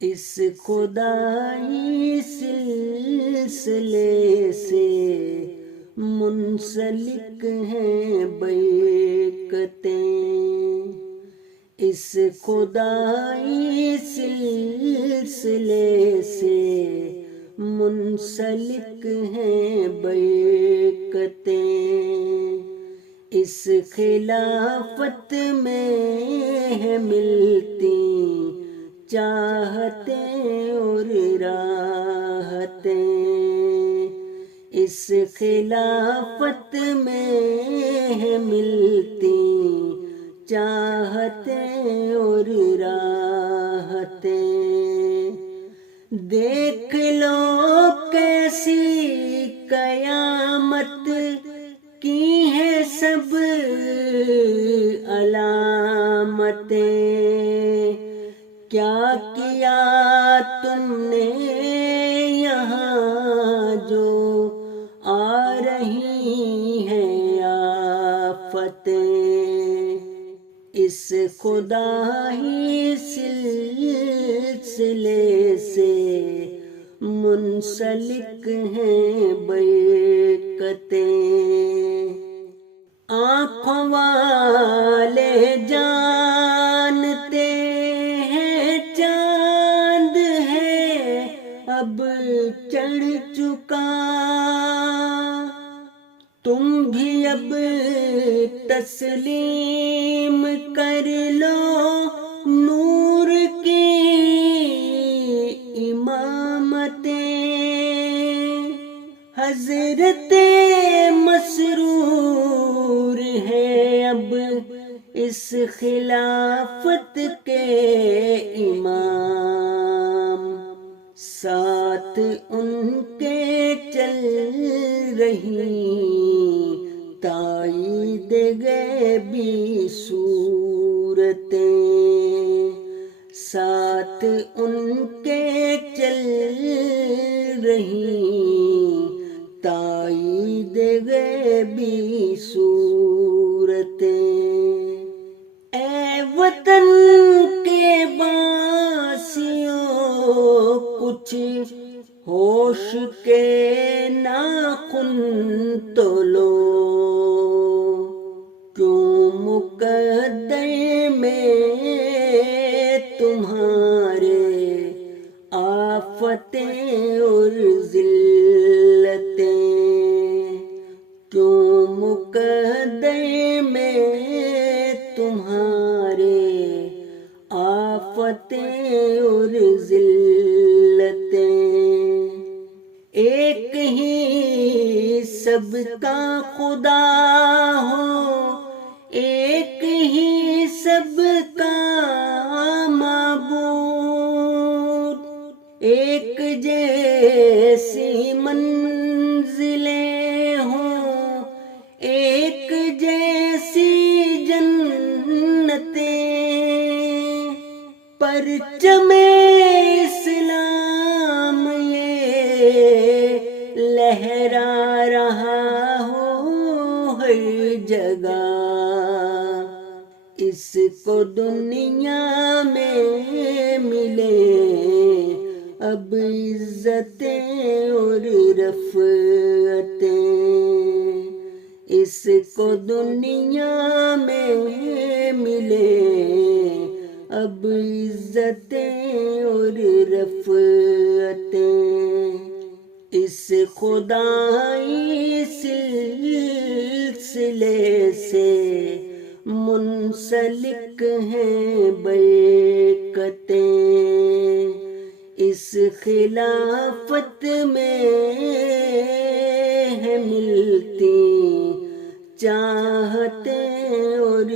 اس خدائی سلسلے سے منسلک ہیں بیعتیں، اس خدائی سلسلے سے منسلک ہیں بیعتیں، اس خلافت میں ہے ملتی چاہتیں اور راحتیں، اس خلافت میں ہے ملتی چاہتیں اور راحتیں، دیکھ لو کیسی قیامت کی ہے سب علامتیں، کیا کیا تم نے یہاں جو آ رہی ہیں آفتیں، اس خدائی سلسلے سے منسلک ہیں بیعتیں، آنکھوں والے جانتے ہیں چاند ہے اب چڑھ چکا، تم بھی اب تسلیم کر لو نور کی امامتیں، حضرت مسرور ہے اب اس خلافت کے امام، ساتھ ان کے چل رہی تائید غیبی صورتیں، ساتھ ان کے چل رہی تائید غیبی صورتیں، اے وطن کے باسیوں کچھ ہوش کے ناخن تولو، کیوں مقدر میں تمہارے آفتیں اور ذلتیں، کیوں مقدر میں تمہارے آفتیں اور ذلتیں، ایک ہی سب کا خدا ہو، ایک ہی سب کا معبود، ایک جیسی منزلیں ہوں، ایک جیسی جنتیں، پرچم اسلام یہ لہرا رہا ہو ہر جگہ، اس کو دنیا میں ملے اب عزتیں اور رفعتیں، اس کو دنیا میں ملے اب عزتیں اور رفعتیں، اس خدائی سلسلے سے منسلک ہیں بیعتیں، اس خلافت میں ہے ملتی چاہتیں اور